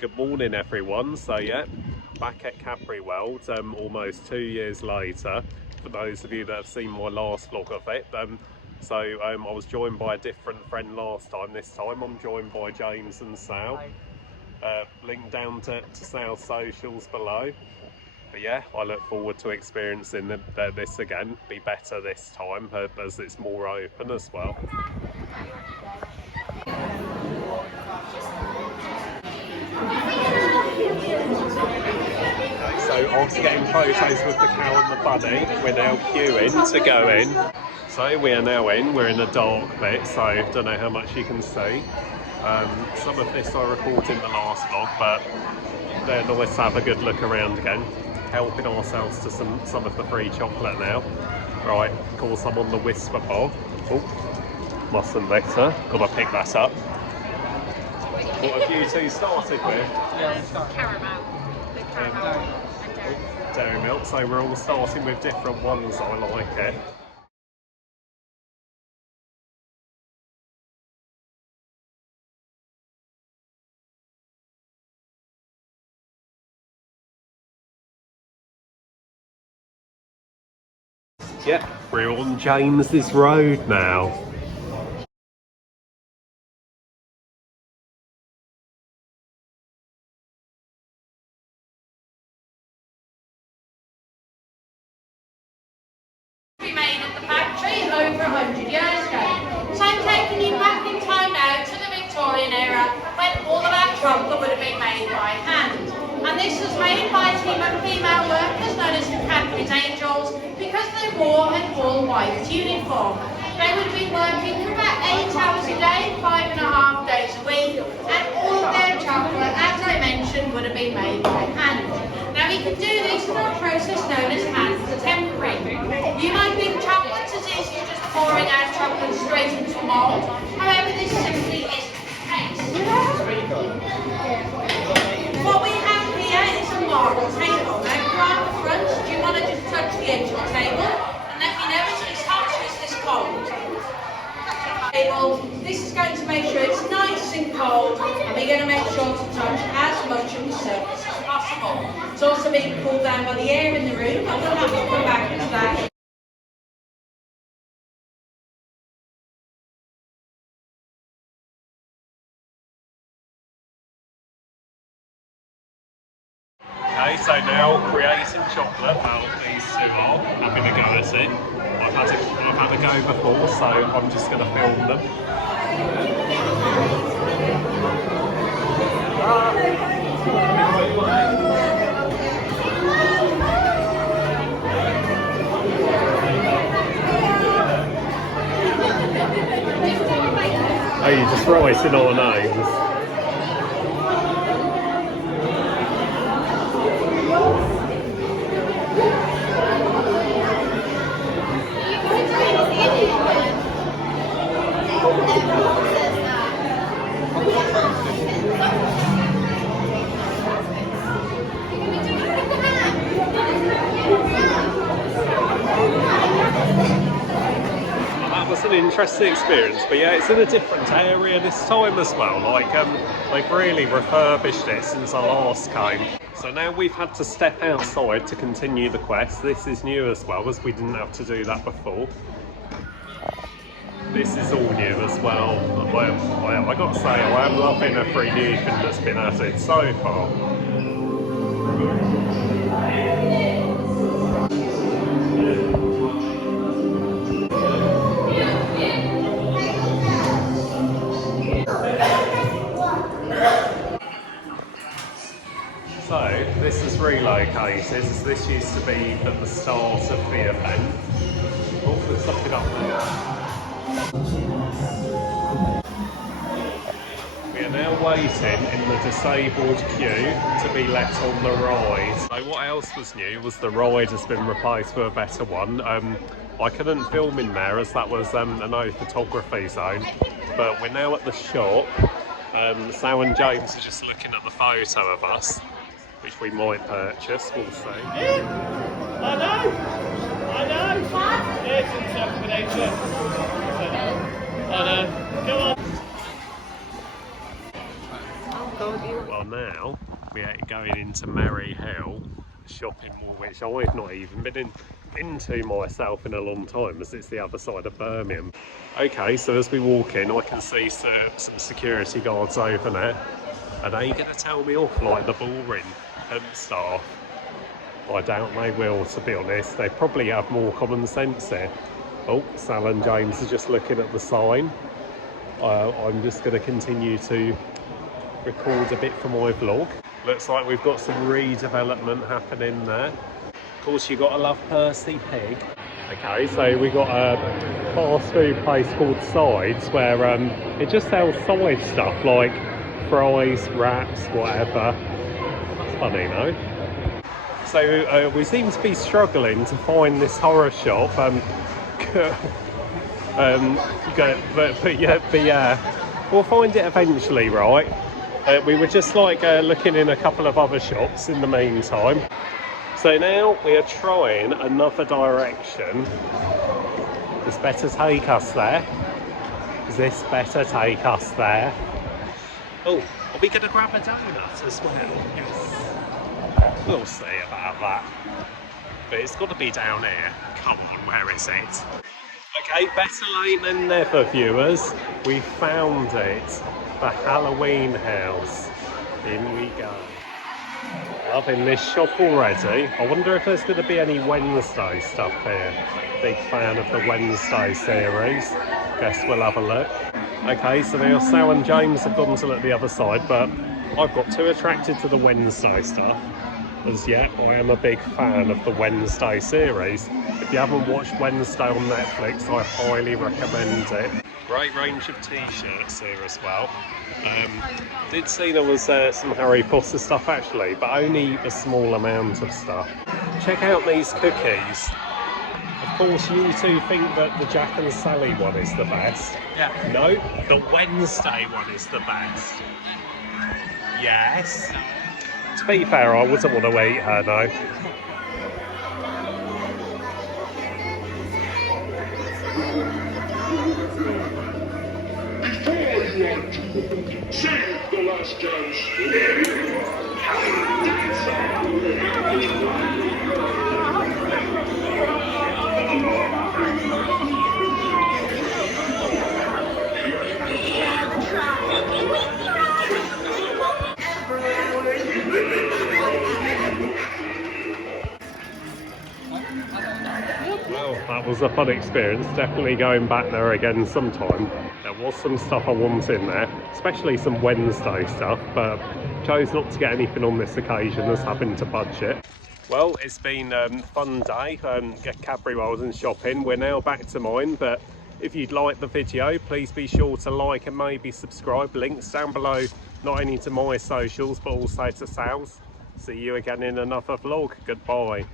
Good morning everyone. So yeah, back at Cadbury World almost 2 years later, for those of you that have seen my last vlog of it. I was joined by a different friend last time. This time I'm joined by James and Sal. Link down to Sal's socials below. But yeah, I look forward to experiencing this again. Be better this time as it's more open as well. So after getting photos with the cow and the bunny, we're now queuing to go in. So we are now in, we're in a dark bit, so I don't know how much you can see. Some of this I recorded in the last vlog, but they're nice to have a good look around again. Helping ourselves to some of the free chocolate now. Right, of course I'm on the Whisper bar. Oh, mustn't litter, gotta pick that up. What have you two started with? Caramel. The caramel and Dairy milk, so we're all starting with different ones. I like it. Yep, we're on James's Road now. we made at the factory over 100 years ago. So I'm taking you back in time now to the Victorian era when all of our chocolate would have been made by hand. And this was made by a team of female workers known as the Cadbury's Angels because they wore an all-white uniform. They would be working for about 8 hours a day, 5.5 days a week, and all of their chocolate, as I mentioned, would have been made by hand. Now we can do this in a process known as hand tempering. You might think chocolate is easy as just pouring out chocolate straight into a mould. However, this simply isn't the case. What we have here is a marble table. Now, if you're on the front, do you want to just touch the edge of the table? And let me know is this hot or is this cold? This is going to make sure it's nice and cold, and we're going to make sure to touch as much of the surface as possible. It's also being cooled down by the air in the room, but we'll have to come back to that. Okay, so now creating chocolate, well these two are having a go at it. I've had a go before, so I'm just going to film them. Oh, you're just writing all the names. That was an interesting experience, but yeah, it's in a different area this time as well. They've really refurbished it since I last came. So now we've had to step outside to continue the quest. This is new as well, as we didn't have to do that before. This is all new as well. Well, I got to say, I am loving every new thing that's been added so far. So, this is relocated. This used to be at the start of the event. Oh, there's something up there. We are now waiting in the disabled queue to be let on the ride. So what else was new was the ride has been replaced with a better one. I couldn't film in there as that was a no photography zone, but we're now at the shop. Sal and James are just looking at the photo of us, which we might purchase, we'll see. I know! It's insemination. I know. Come on. Well, now we are going into Merry Hill shopping mall, which I've not even been into myself in a long time, as it's the other side of Birmingham. Okay, so as we walk in, I can see some security guards over there. Are they going to tell me off like the boring staff? I doubt they will, to be honest. They probably have more common sense here. Oh, Sal and James are just looking at the sign. I'm just going to continue to record a bit for my vlog. Looks like we've got some redevelopment happening there. Of course, you got to love Percy Pig. Okay, so we got a fast food place called Sides, where it just sells side stuff like fries, wraps, whatever. That's funny, no? So we seem to be struggling to find this horror shop. But yeah, we'll find it eventually, right? We were just like looking in a couple of other shops in the meantime. So now we are trying another direction. This better take us there. This better take us there. Oh, are we going to grab a donut as well? Yes. We'll see about that. But it's got to be down here. Come on, where is it? Okay, better late than never, viewers. We found it. The Halloween house. In we go. Loving this shop already. I wonder if there's going to be any Wednesday stuff here. Big fan of the Wednesday series. Guess we'll have a look. Okay, so now Sal and James have gone to look the other side, but I've got too attracted to the Wednesday stuff. As yet, I am a big fan of the Wednesday series. If you haven't watched Wednesday on Netflix, I highly recommend it. Great range of t-shirts here as well. Did see there was some Harry Potter stuff actually, but only a small amount of stuff. Check out these cookies. Of course, you two think that the Jack and Sally one is the best. Yeah. No, the Wednesday one is the best. Yes. To be fair, I wouldn't want to eat her though. Save the last chance. Well, that was a fun experience. Definitely going back there again sometime. There was some stuff I wanted in there, especially some Wednesday stuff, but chose not to get anything on this occasion as having to budget. Well, it's been a fun day, Cadbury World and shopping. We're now back to mine, but if you'd like the video, please be sure to like and maybe subscribe. Links down below, not only to my socials, but also to Sal's. See you again in another vlog. Goodbye.